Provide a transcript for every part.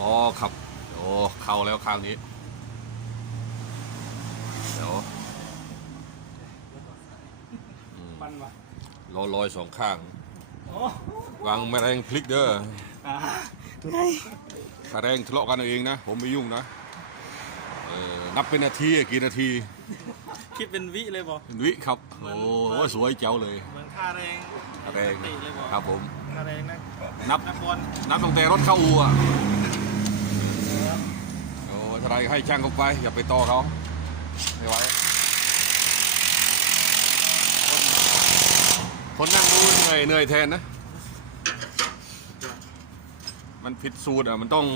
ล้อครับโอ้เข้าแล้วข้างนี้ เดี๋ยวอืมมันวะล้อลอยสองข้างโอ้วางแมลงพลิกเด้ออ่าไงถ้าแรงทะเลาะกันเอาเองนะ ผมไม่ยุ่งนะเออนับเป็นนาทีอะกี่นาที คิดเป็นวิเลยบอวิครับ โอ้โหสวยเจ๋วเลย เหมือนค่าแรงแรงปกติเลยบอครับผมค่าแรงนักนับนักบอลนับตั้งแต่รถเข้าอู่อะโอ้เท่าไรให้ช่างเขาไป อย่าไปต่อเขาไม่ไหวคนนั่งดูเหนื่อยเหนื่อยแทนนะ มันผิดสูตรอะ มันต้อง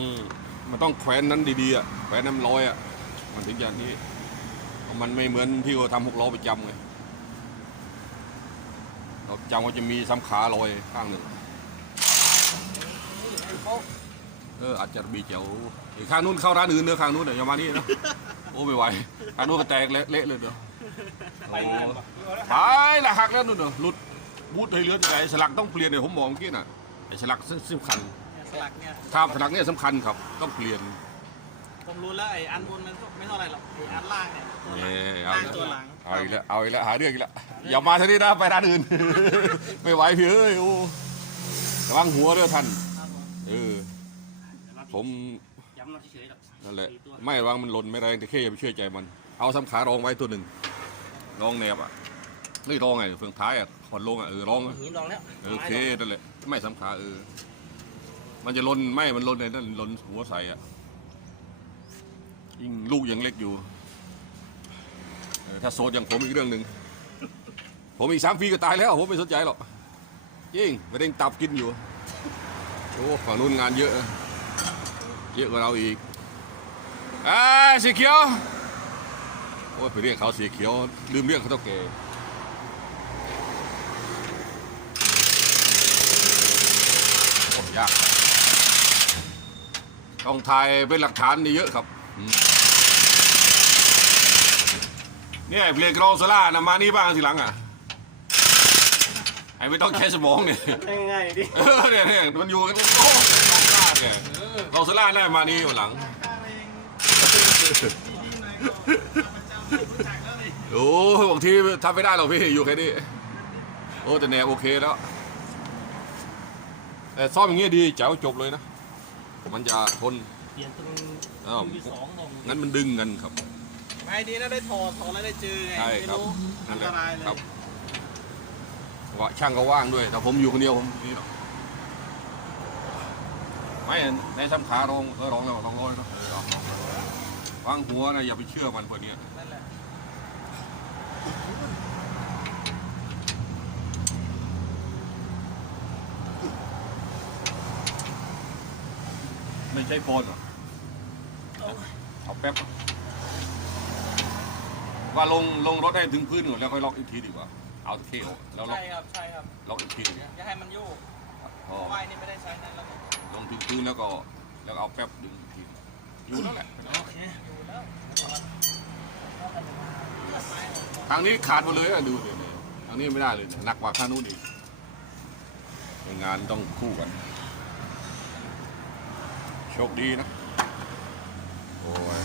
มันต้องแขวนนั้นดีๆอะ แขวนน้ำร้อยอะ มันถึงอย่างนี้ มันไม่เหมือนที่เขาทำหกล้อประจำไงเราจำว่าจะมีซ้ำขาลอยข้างหนึ่ง เอออาจจะมีเจียวอีกข้างนู้นเข้าร้านอื่นเนื้อะข้างนู้นเดี๋ยวอย่ามานี่นะโอ้ไม่ไหวข้างนู้นก็แตกเละเละเลยเด้อไปเงินปะไปละหักแล้วนู่นเด้อหลุดบูทให้เหลือดไอ้สลักต้องเปลี่ยนเดี๋ยวผมบอกเมื่อกี้น่ะไอ้สลักสำคัญเนี่ยสลักเนี่ยครับสลักเนี่ยสำคัญครับต้องเปลี่ยน ผมรู้แล้วไอ้อันบนมันไม่เท่าไหร่หรอกไอ้อันล่างเนี่ยตัวหลังเนี่ยเอาล่างอีกตัวหลังเอาอีกแล้วเอาอีกแล้วหาเรื่องอีกแล้วอย่ามาทางนี้นะไปร้านอื่น ไม่ไหวพี่เอ้ยโอ้ระวังหัวด้วยท่าน ครับผม เออ ผมย้ำเราเฉยๆหรอกนั่นแหละ สี่ตัวไม่ระวังมันหล่นไม่แรงแต่แค่อย่าไปเชื่อใจมัน เอาสำขารองไว้ตัวหนึ่งรองแนบอะนี่รองไงเฟืองท้ายอะขอนลงอะเออรองอะหินรองแล้วเออโอเคนั่นแหละไม่สำขาเออมันจะหล่นไม่มันหล่นในนั่นหล่นหัวใสอะยิ่งลูกยังเล็กอยู่เออถ้าโซดอย่างผมอีกเรื่องหนึ่งผมอีกสามปีก็ตายแล้วผมไม่สนใจหรอก ยิ่งไม่ได้ตับกินอยู่ โอ้ฝั่งนู้นงานเยอะ เยอะกว่าเราอีกอ่าสีเขียว โอ้ยไปเรียกเขาสีเขียว ลืมเรียกเขาเท่าแก่โอ้ยากต้องถ่ายเป็นหลักฐานนี่เยอะครับอืมเนี่ยเพลงกรองโซล่านะมานี่บ้างทีหลังอะไอ้ไม่ต้องใช้สมองเนี่ยง่ายๆดิ เออเนี่ยเนี่ยมันอยู่กันโอ้ลองล่าเนี่ย ลองสล่าได้มานี่วันหลังค่าแรงดีๆหน่อยก็ประจำเลยรู้จักแล้วนี่โอ้บางทีทำไม่ได้หรอกพี่อยู่แค่นี้ โอ้แต่แนวโอเคแล้วแต่ซ่อมอย่างเงี้ยดีแจ๋วจบเลยนะ มันจะทนเปลี่ยนตรงอ้าวที่สองลงงั้นมันดึงกันครับ ไม่ดีนะได้ถอดถอดแล้วได้เจอไงใช่ไม่ครับรู้อันั่นนแหตละรายเลย ครับว่าช่างก็ว่างด้วยแต่ผมอยู่คนเดียวผมนี่หรอก ไม่ในสำขาลองเออลองแล้วลองร้อยเนาะเออลงลองหัวนะอย่าไปเชื่อมันพวกนี้ไม่ใช่โฟนเหรอเอาแป๊บว่าลงลงรถให้ถึงพื้นก่อนแล้วค่อยล็อกอีกทีดีกว่า เอาเทออกแล้วล็อกใช่ครับใช่ครับล็อกอีกทีอย่าให้มันโยกพอว่ายนี่ไม่ได้ใช้ในระบบ ลงถึงพื้นแล้วก็แล้วเอาแป๊บดึงอีกทีอยู่แล้วแหละโอเคอยู่แล้วทางนี้ขาดหมดเลยอะดูเนี่ยเนี่ยทางนี้ไม่ได้เลยเนี่ยหนักกว่าข้างนู้นอีกงานต้องคู่กัน โชคดีนะ โอ้ย